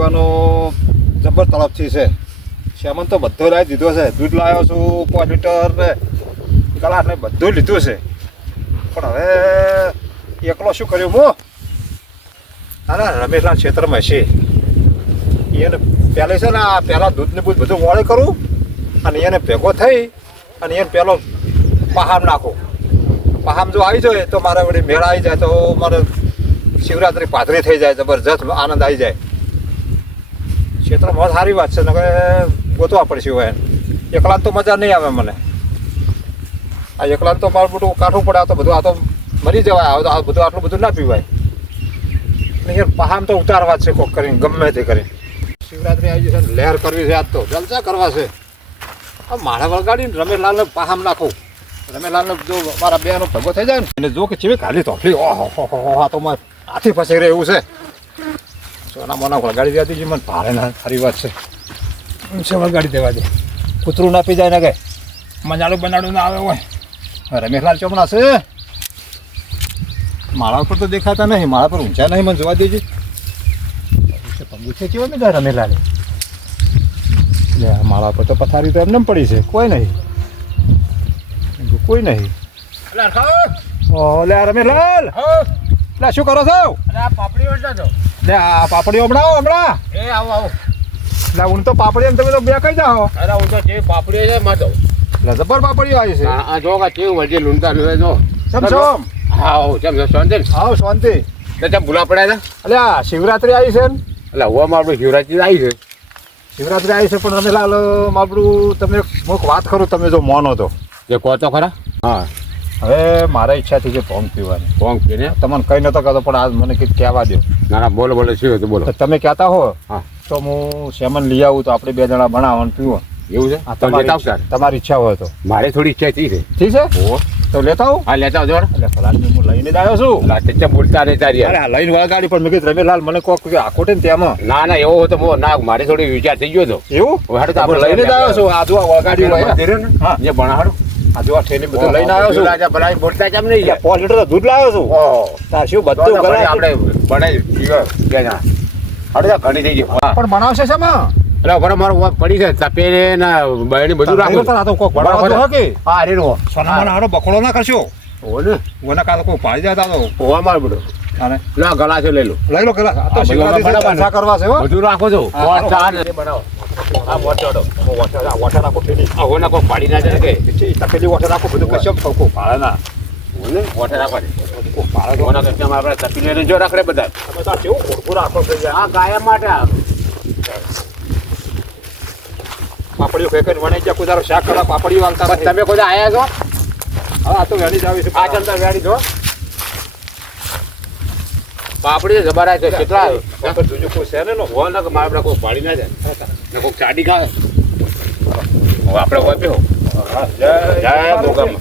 પીવાનો જબર તરફથી છે. સામાન તો બધો લાવી દીધો છે. દૂધ લાવ્યો છું 5 લીટર ને ગલાસ ને બધું લીધું છે. પણ હવે એકલો શું કર્યું હું? અરે રમેશના ક્ષેત્રમાં છે એને પહેલે છે ને પહેલાં દૂધને બૂધ બધું વોળે કરું અને એને ભેગો થઈ અને એને પહેલો પહામ નાખું. પહામ જો આવી જાય તો મારે વળી મેળા આવી જાય તો મારે શિવરાત્રિ પાધરી થઈ જાય, જબરજસ્ત આનંદ આવી જાય. ક્ષેત્રમાં સારી વાત છે ને ગોતવા પડશે હોય. એકલા તો મજા નહીં આવે મને. આ એકલા તો મારું બધું કાઢવું પડે. આ તો બધું આ તો મરી જવાય. આ બધું આટલું બધું ના પીવાય. પહામ તો ઉતારવા જ છે કોક કરીને, ગમે તે કરીને. શિવરાત્રિ આવી છે, લહેર કરવી છે, આજ તો જલસા કરવા છે. મારા વળગાડીને રમેશલાલને પહામ નાખું. રમેશલાલને જો મારા બેનો ભેગો થઈ જાય ને એને જો કે ચીવી ખાલી તોફલી ઓહો આ તો મારે હાથી ફસાઈ રહે એવું છે. સોના મોના વળગાડી દેવાતી જ મને ભારે ના સારી વાત છે વળગાડી દેવા દે. કૂતરું ના પી જાય ને કે મજાડું બનાડું ના આવે હોય. રમેશલાલ ચોમણા છે મારા ઉપર તો દેખાતા નહીં, મારા પર ઊંચા નહીં. મને જોવા દેજે પંગું છે કેવો નહીં રમેશલાલે. મારા પર તો પથારી તો એમને પડી છે. કોઈ નહીં કોઈ નહીં. લે રમેશલાલ લે શું કરો છો? પાપડી વળતા છો? લે આ પાપડીઓ હમણાં હમણાં એ આવો આવો. લે હું તો પાપડી તમે તો બે કઈ જાઓ. અરે હું તો જે પાપડી છે માતો. લે જબર પાપડીઓ આવી છે. આ જો કે કેવું વજે લૂંટા લે જો. કેમ છો? હા કેમ છો? શાંતિ? હા શાંતિ. તેમ ભૂલા પડ્યા હતા? અલે આ શિવરાત્રી આવી છે ને? એટલે હવામાં આપણે શિવરાત્રી આવી છે. શિવરાત્રી આવી છે પણ રમેશલાલ મારું તમને હું એક વાત કરું, તમે જો મોનો તો જે કહો તો ખરા. હા હવે મારા ઈચ્છા થઈ છે ભોંગ પીવાની. ભોંગ પીને તમને કઈ નતો કહેતો પણ આજ મને કીધું કહેવા દો. ના ના બોલો બોલો શું હતું બોલો. તો તમે કહેતા હો હા તો હું સેમન લઈ આવું તો આપણે બે જણા બનાવવાનું પીવો. એવું છે? તમારી ઈચ્છા હોય તો. મારે થોડી ઈચ્છા થઈ છે. ઠીક છે તો લેતા આવું. હા લેતા આવજો. એટલે ફલાણી હું લઈને જ આવ્યો છું. બોલતા નહીં તારી. અરે લઈને વળગાડી પણ મેં કીધું રમેશલાલ મને કોક આખોટે ને તેમાં. ના ના એવો તો ના મારે થોડી વિચાર થઈ ગયો હતો. એવું હવે તો આપણે લઈને જ આવ્યો છું. આ જો વળગાડી હા જે ભણાડું આ જો ઠેલી બધું લઈને આવ્યો છું. રાજા ભરાઈ બોલતા કેમ નહીં? 5 લીટર તો દૂધ લાવ્યો છું. તાર શું બધું આપણે બનાવી બે જણા હડે ઘણી થઈ ગઈ. પણ બનાવશે શેમાં? એટલે બરાબર મારો પડી છે તપે ને બહેણી બધું રાખું. આ તો કોક બનાવતો હકે. હા અરે નો સોના મને હારો બકોડો ના કરશો. ઓને ઓના કાલ કોઈ પાડી જતા તો હોવા માર બધું. અને લા ગલા છે લઈ લો. લઈ લો કલા. આ તો શિવરાત્રી જલસા કરવા છે હો. બધું રાખો છો. ચા ને બનાવો. આ વોટરડો વોટર રાખો ઠેલી. આ હોના કોઈ પાડી ના જાય કે તપેલી વોટર રાખો બધું કશમ કહું ભાડે ના. ઓને વોટર રાખવા દે. ભાડે હોના કચ્ચામાં આપણે તપીને જો રાખડે બધા. તમે તો કેવું ખોટું રાખો છો આ કાયમ માટે પાપડીઓ ફેંકીને વણાઈ ગયા. કોઈ તારો શાક કરવા પાપડીઓ વાળતા તમે કોઈ આયા છો? હા તો વેડી જ આવી છે. આ ચમતા વેડી છો પાપડી જબરા છે. કેટલા જોજો કોઈ છે ને હો ને કે મારે કોઈ પાડી ના જાય ને કોઈ ચાડી ખાવે. આપણે હોય પીવો. જય ગોગમ.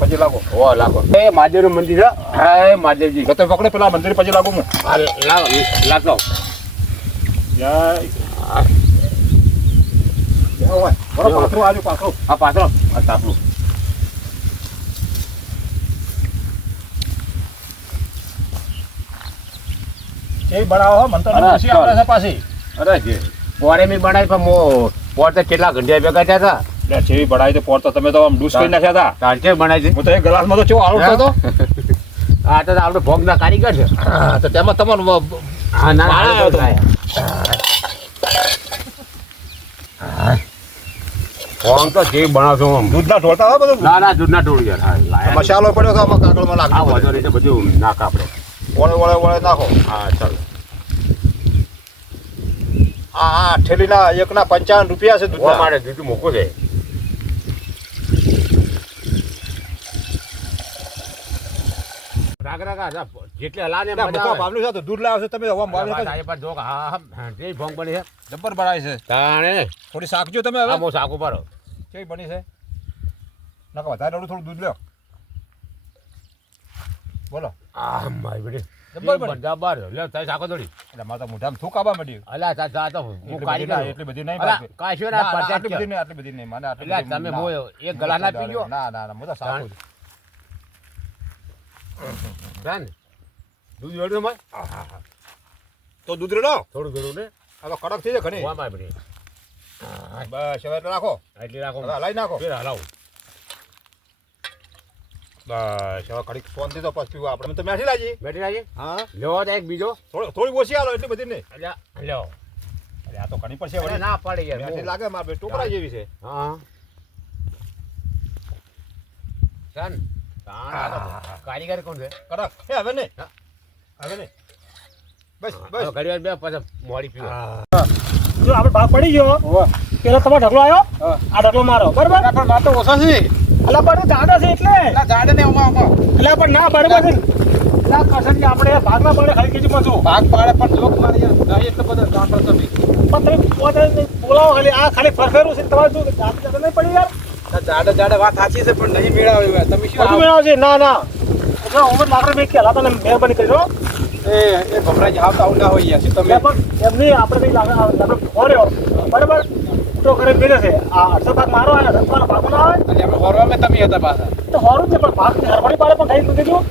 પછી લાગો. હો લાગો. એ મહાદેવનું મંદિર છે. હા મહાદેવજી તો પકડે પેલા મંદિર પછી લાગુ હું. લાગો. જય પાથરો આજુ પાથરો. આ પાછળ આ તાપલું એ બનાવો મને તો ખુશી આવે છે પાછી. અરે જે પોરે મી બનાવી પણ પોર તો કેટલા ઘંટિયા ભેગા થયા હતા. એટલે જેવી બનાવી તો પોર તો તમે તો આમ ડૂસ કરી નાખ્યા હતા. તાર કે બનાવી છે? હું તો એક ગ્લાસમાં તો કેવો આળું હતો. આ તો આપણે ભોગના કારીગર છે. હા તો તેમાં તમારું હા ના ભોગ તો જે બનાવશો આમ દૂધના ઢોળતા હોય બધું. ના ના દૂધના ટોળી યાર. મસાલો પડ્યો તો આમાં કાગળમાં આ નાખો. વધુ રીતે બધું નાખ આપણે. વળે વળે વળે નાખો. હા ચાલો. હા ઠેલીના એકના 55 રૂપિયા છે દૂધના. મારે દૂધ મૂકવું છે. રાગ રાગ જેટલે હલા ને ભાવનું છે તો દૂધ લાવો છો તમે હવા ભાવ જો હા જે ભોંગ બની છે જબ્બર બનાવી છે. તાણે થોડી શાકજો તમે હવે. હું શાક ઉપર કેવી બની છે? નકા વધારે થોડું દૂધ લ્યો. બોલો. આ મારી બેટી જબ્બર બની. જબ્બર લે તારી શાકો થોડી. એટલે માતા મોઢામાં થૂક આવવા માંડ્યું. અલા તા તા તો હું કાઢી દઉં. એટલી બધી નહીં. અલા કાશ્યો ના પરચા આટલી બધી નહીં મને આટલી એટલે તમે મો એક ગ્લાસ ના પીજો. ના ના ના હું તો સાચું. બેન દૂધ વેડ્યું મય તો દૂધ રેડો. થોડું ઘણું ને આ તો કડક થઈ જાય ઘણી. વાહ બાપડી. બસ હવે એટલે નાખો. એટલી રાખો. હવે હલાવી નાખો. ફેર હલાવો. બસ હવે ઘડીક શાંતિ તો પછી પીવું આપણે. તો મેઠી લાગી. બેઠી લાગી? હા લેવો તો એક બીજો. થોડી ઓછી આલો એટલી બધી નહીં. અલ્યા, લ્યો. અરે આ તો ઘણી પડશે અરે વળી. ના પડે યાર. મેઠી લાગે મારે બે ટોકરા જેવી છે. હા. સન. કારીગર કોણ છે? કડક એ હવે નહીં. હવે નહીં. બસ બસ. ઘડી વાર બે પછી મોડી પીવો. જો આપણે ભાગ પડી ગયો પેલો તમારો ઢગલો આવ્યો આ ઢગલો મારો બરાબર પણ માર તો ઓછા છે. એટલે પણ જાડા છે એટલે જાડે ને ઉમા એટલે પણ ના બરાબર છે ના કરશે કે આપણે ભાગ ના પડે ખાલી કેજી માં ભાગ પાડે પણ જોક મારે યાર નહીં એટલે બધો જાણતો તો નહીં. પણ તમે પોતે બોલાવો ખાલી આ ખાલી ફરફેરું છે તમારે શું જાડે નહીં પડી યાર જાડે વાત સાચી છે પણ નહીં મેળાવે તમે બધું મેળાવ છે ના ના જો ઉમર લાકડા મેં કે તને મહેરબાની કરજો એ ભમરાજી આવતા આવતા હોય યાર તમે પણ એમની આપણે લાકડા ફોડ્યો બરાબર તો કરે મેળે છે આ 800 ભાગ મારો આવે 10 ભાગ ના આવે અને આપણે હોરવામાં તમે હતા પાછા તો હોરું છે પણ ભાગ હરફડી પાડે પણ કઈ દીધું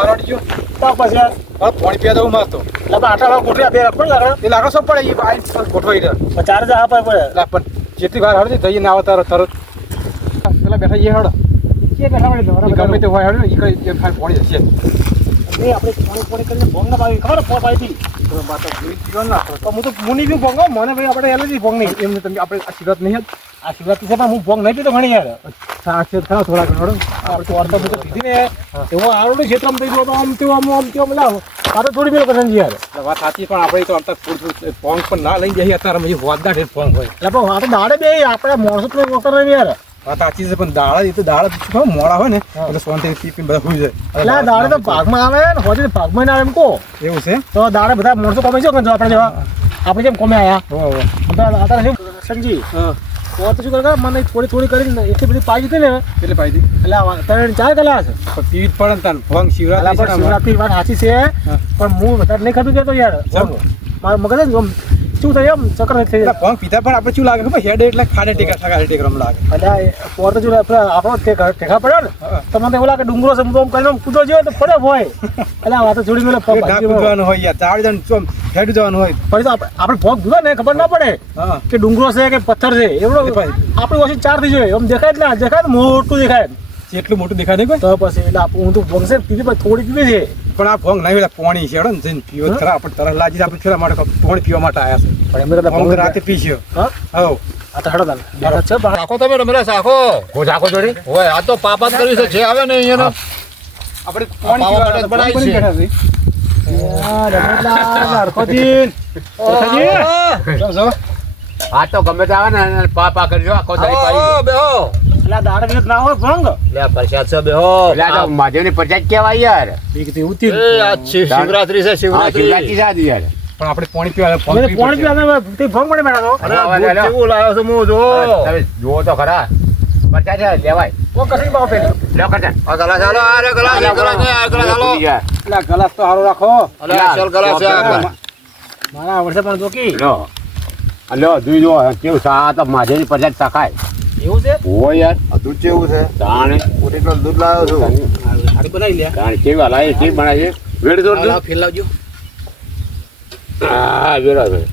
આરોડી જો તો પછી યાર હવે પાણી પીવા દઉં મસ્ત એટલે આટા ભાગ ગોઠવ્યા બે રખડ લાકડા એ લાકડો સબ પડે એ આઈ ગોઠવાઈ દે 4000 આપે પડે એટલે પણ જેટલી વાર હળદી થઈને આવે તારો તરત પેલા બેઠા એ હળ કે બેઠા પડે ઈ ગમે તે હોય હળ ઈ કઈ એમ ખાલી પાણી જશે એ આપણે પાણી કરીને ભોંગ ના પાવી ખબર ફોર પાવી તો બાતો પીવા ના તો હું તો મુની બી ભોંગો મને ભાઈ આપણે એલર્જી ભોંગ નહીં એમને તમે આપણે આ સિગરેટ નહીં આ શિવરાત્રી છે પણ હું ભોંગ નહીં પીતો ઘણી યાર સાક્ષે ખાવ થોડા ઘણો આપણે તો વાર્તા બધું પીધી ને એવો આરોડું ક્ષેત્રમાં થઈ ગયો તો આમ તેમ લાવ આ તો થોડી મેળ કરવાની યાર વાત સાચી પણ આપણે તો અંતર થોડું પોંગ પણ ના લઈ જઈએ અત્યારે પછી વાદા ઢેર પોંગ હોય એટલે પણ આ તો દાડે બે આપણે માણસો તો વોકર નહીં યાર વાત સાચી છે પણ દાડા એ તો દાડા મોડા હોય ને એટલે શાંતિ પી પી બધા સુઈ જાય એટલે આ દાડે તો ભાગમાં આવે ને હોજે ભાગમાં ના આવે એમ કહો એવું છે તો દાડે બધા માણસો કમાઈ છે આપણે જેવા આપણે જેમ કમે આયા હો બધા અત્યારે શું સંજી હા તો શું કરે મને થોડી કરીને એટલી બધી પાઈ દીધી ને કેટલે પાઈ દી એટલે 3-4 કલાક છે પણ પીવી જ પડે ને તાન ભંગ શિવરાત્રી છે ને શિવરાત્રી વાત સાચી છે પણ હું વધારે નહીં ખાધું તો યાર મારું મગજ આમ શું થાય એમ ચક્કર થઈ એટલે ભંગ પીતા પણ આપણે શું લાગે ખબર હેડ એટલે ખાડે ટેકા ઠાકા ટેકરમ લાગે એટલે પોર તો જો આપણો ટેકા પડ્યો ને તો મને એવું લાગે ડુંગરો છે આમ કરીને કૂદો જેવો તો પડે હોય એટલે આ વાત જોડી મેલે ના કૂદવાનું હોય યાર ચાર જણ ચોમ હેડ જવાનું હોય પછી તો આપણે ભોગ ભૂલો ને ખબર ના પડે હા કે ડુંગરો છે કે પથ્થર છે એવડો આપણી ઓછી 4 થઈ જોઈએ આમ દેખાય જ ના દેખાય મોટું દેખાય એટલું મોટું દેખાય નહીં કોઈ તો પછી એટલે હું તો ભોગ છે પીધી પણ થોડી પીવી છે પણ આ ભંગ નહીં એટલે પાણી છે ને જઈને પીવો ખરા આપણે તરસ લાગી છે આપણે છેલ્લા માટે પાણી પીવા માટે આવ્યા છે પણ એમને તો ભંગ રાતે પીશ્યો હા હવ આ તો હડો દાન છે રાખો તમે રમરેશ રાખો કોઈ ઝાકો જોડી? ઓય આ તો પાપાત કરી છે જે આવે ને અહીંયાનો આપણે પાણી પીવા માટે બનાવી છે આ તો ગમે તે આવે ને એને પા કરજો આખો દાડી પાડી દો. એટલે દાડે વિનત ના હોય ભંગ લે પ્રસાદ છે બેહો. એટલે આ તો મહાદેવની પ્રસાદ કહેવાય યાર. શિવરાત્રી છે હા, શિવરાત્રી છે આજે યાર. પણ આપણે પાણી પીવા પાણી પીવા તે ભંગ પડે મેળા તો કેવું લાવ્યો છે હું જો તમે જુઓ તો ખરા પ્રસાદ છે, લેવાય. ઓ કસી બાવ પેલી લ્યો કરતા. આ ગલાસ હાલો આ રે ગલાસ આ ગલાસ આ ગલાસ હાલો એટલે ગલાસ તો હારો રાખો અલે ચલ ગલાસ છે મારા વર્ષે પણ જોકી લો લ્યો જોઈ જો કેવું છે. આ તો મહાદેવની પ્રસાદ શકાય. એવું છે ઓ યાર દૂધ કેવું છે તાણે ઉડીનો દૂધ લાવ્યો છું આડી બનાવી લે તાણે કેવી હલાય કેવી બનાવે છે. વેડ જોડ દો. ફેલાવજો હા વેડા વેડ.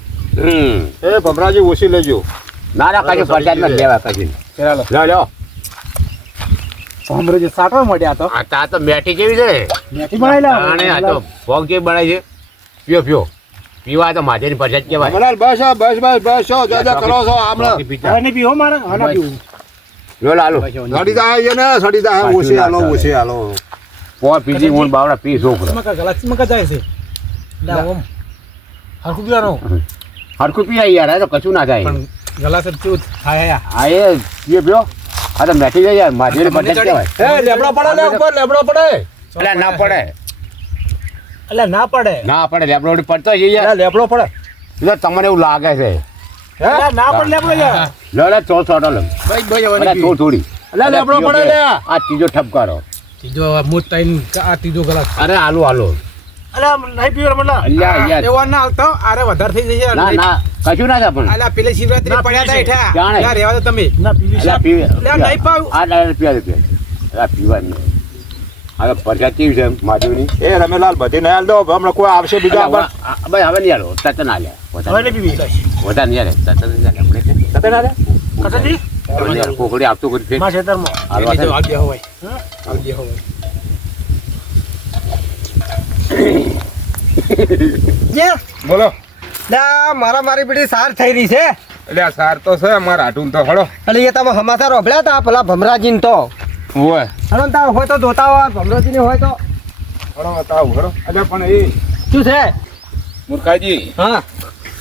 એ ભમરાજી ઓછી લેજો ના ના કશું પ્રસાદ નથી લેવા કશું. ચાલો લ્યો લ્યો. ભમરાજી સાટવા મળ્યા તો આ તો મેઠી કેવી છે. મેથી બનાવી લે તાણે આ તો ભોગ કેવી બનાવે છે. પીઓ પીઓ પીવા તો મહાદેવની પ્રસાદ કહેવાય. મલાલ બસ બસ બસ બસ છો જાજા કરો છો આમણે હવે નહીં પીવો મારે હા ના પીવું લો લાલો સડી જાય ને સડી જાય ઓછી હાલો પો પીજી હું બાવડા પી છોકરો. મકા ગલાસ મકા જાય છે લા ઓમ હરકુ પીવાનો હરખું પીવાય યાર. આ તો કશું ના થાય. પણ ગલાસ ચૂત હાયા આ એ પીઓ પીઓ. આ તો મેઠી જાય યાર મહાદેવની પ્રસાદ કહેવાય. એ લેબડો પડે ને ઉપર લેબડો પડે એટલે ના પડે એટલે ના પડે ના પડે લેબડો વળી પડતો જ યાર. લેબડો પડે એટલે તમને એવું લાગે છે. એટલે ના પડે લેબડો યાર લો લે ચોર ચોટો લો. થોડી થોડી એટલે લેબડો પડે લે આ ત્રીજો ઠપકારો. ત્રીજો મોટ ટાઈમ આ ત્રીજો ગલાસ અરે હાલો હાલો. અલા નહીં પીવો મતલબ અલ્યા યાર એવો ના આવતો અરે વધારે થઈ જશે ના ના કશું ના થાય પણ. અલા પેલે શિવરાત્રી ના, પડ્યા હતા પીવી છે. હેઠા જાણે. ના રહેવા દો તમે ના પીવી અલ્યા પીવે લે, નહીં પાવું. આ ડાયરેક્ટ પીવા દે પીવા દે. અલ્યા પીવા નહીં. હવે પરસાદ કેવી છે માધુની એ રમેલાલ બધી નહીં હાલ દો હમણાં કોઈ આવશે બીજા ભાઈ હવે નહીં આલો તત ના લે હવે નહીં પીવી વધારે નહીં આલે તત નહીં આલે આપણે કતે ના રે કટાજી કોકડી આપતો કરી માં ખેતરમાં હાલવા છે. આવજે હોય આવજે હોય બોલો મારા મારી બેટી સાર થઈ રહી છે એટલે આ સાર તો છે અમારા હાટું તો હળો એટલે એ તમે સમાચાર ઓભળ્યા હતા પેલા ભમરાજી ને તો હોય હલો તાર હોય તો જોતા હોય ભમરાજી ને હોય તો હળો બતાવું હળો એટલે પણ એ શું છે મૂર્ખાજી હા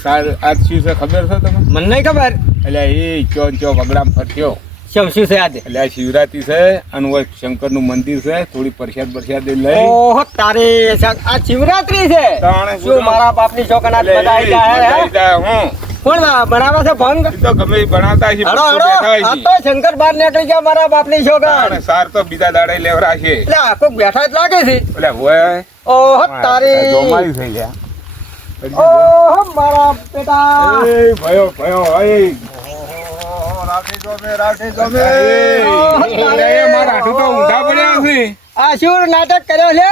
સાર આજ શું છે ખબર છે તમે મને નહીં ખબર એટલે એ ચો વગડામ ફરત્યો શું છે આજે એટલે આ શિવરાત્રી છે અને ઓય શંકરનું મંદિર છે થોડી પ્રસાદ લઈ ઓહો તારી આ શિવરાત્રી છે તાણે શું મારા બાપની છોકરા એટલે બધા એ જાય જાય હું કોણ બનાવે છે ભંગ એ તો ગમે એ બનાવતા છે હડો બધું હડો બેઠા હોય આ છે. તો શંકર બાર નીકળી ગયા મારા બાપની છોકરા તાણે સાર તો બીજા દાડે લેવરા છે એટલે આખો બેઠા જ લાગે છે એટલે હોય ઓહો તારી જોમાઈ થઈ ગયા ઓહો મારા બેટા એ ભયો એ મારા હાટું તો ઊંધા પડ્યા છે આ શું નાટક કર્યો લે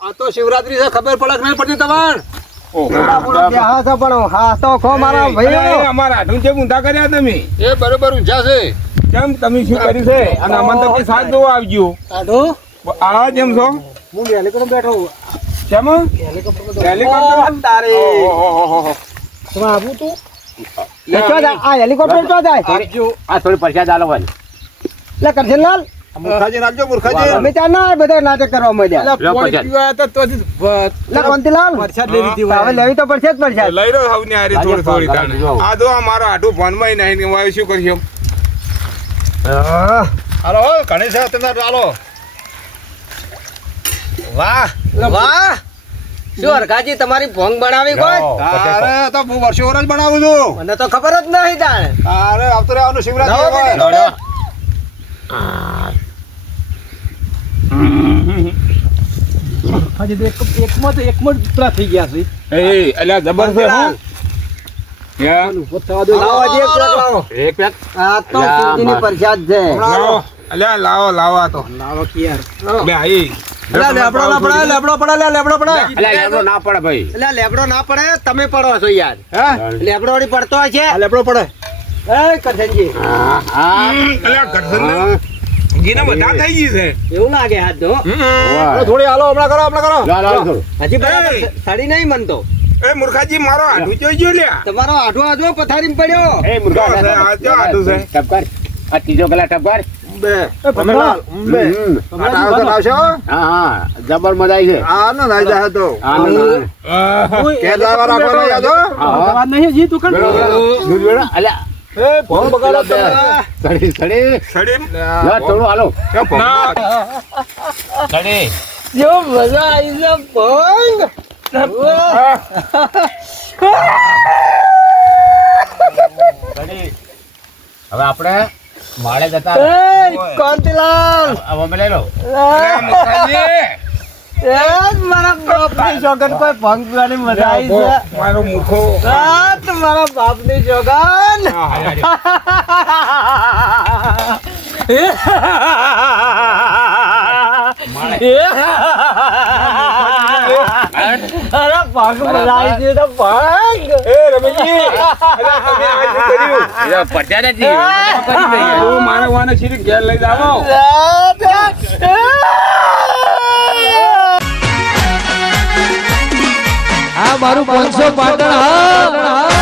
આ તો શિવરાત્રી છે ખબર પડે કે નહીં પડતી તમારે હા છે પણ હા તો ખો મારા ભાઈઓ અમારા હાટું જેમ ઊંધા કર્યા તમે એ બરોબર ઊંઝા છે કેમ તમે શું કર્યું છે અને અમને તો કોઈ સાથ જોવા આવજો સાધુ આ જેમ છો હું હેલિકોપ્ટર બેઠો કેમ હેલિકોપ્ટર તારે ઓહોહોહો. તમે આવું તું ચો જાય આ હેલિકોપ્ટર ચો જાય આ થોડી પરસાદ આલો હોય લે કરશનલાલ મૂર્ખાજી નાખજો મૂર્ખાજી અમે ત્યાં ના બધા નાટક કરવા માંડ્યા લો પાણી પરસાદ. પીવા હતા તો હજી લે કોંતીલાલ વરસાદ લઈ લીધી હવે લેવી તો પડશે જ પડશે લઈ લો હવની હારી થોડી થોડી તાણે આ જો અમારો હાટું ફોનમાં નહીં કે હું શું કરશું હાલો ઘણી છે તમે ચાલો વાહ વાહ શું હરખાજી તમારી ભોંગ બનાવી કોઈ અરે તો હું વર્ષો વર્ષ બનાવું છું મને તો ખબર જ નહીં તાણે અરે આવતો રહેવાનું શિવરાત્રી લાવો હોય. બીજી હજી તો એકમાં જ પૂરા થઈ ગયા છે એ અલ્યા જબર છે હું યા લાવો હજી એક પ્લેટ લાવો એક પેક આ તો લા, શિવજીની માર. પ્રસાદ છે લાવો અલ્યા લાવો આ તો લાવો કે યાર બે આઈ લેબડો પડે અલ્યા એમનો ના પડે ભાઈ એટલે લેબડો ના પડે તમે પડો છો યાર લેબડો વળી પડતો હોય છે લેબડો પડે એ કરશનજી હા અલ્યા કરશન ગીને બધા થઈ ગઈ છે એવું લાગે હાથ તો વાહ. થોડી હાલો હમણાં કરો લા, લા, થોડું. હજી બરાબર એ. સડી નહીં મનતો એ મૂર્ખાજી મારો હાટું જોઈ ગયો લ્યા તમારો આઠો આઠો પથારી પડ્યો એ મુર્ગા આ જો હાટું છે. ટપ કર આ ત્રીજો પેલા ટપ કર રમેલાલ બે હમ. આ આવશે હો? હા જબર મજા આવી છે આ ના નાઈ જાય તો હા કે ડ્રાઈવર રાખવાનો યાદ હો? વાત નહીં હજી તું કર દૂધ વેળા અલ્યા એ ભોંગ બગાડો તમે. સડી સડી સડી લા, થોડું હાલો ના સડી જો મજા આવી છે ભંગ હવે આપણે માળે જતા કોંતીલાલ હવે લઈ લો અલ્યા મૂર્ખાજી મારા બાપની ચોગન કોઈ ભંગ પીવાની મજા આવી છે મારો મુખો મારા બાપની ચોગન અરે ભંગ મજા આવી છે તો ભંગ એ રમેશજી અલ્યા તમે આ શું કર્યું પડ્યા નથી તું મારે વાને સીધી ઘેર લઈ જાવો આ મારું 500 પાટણ હા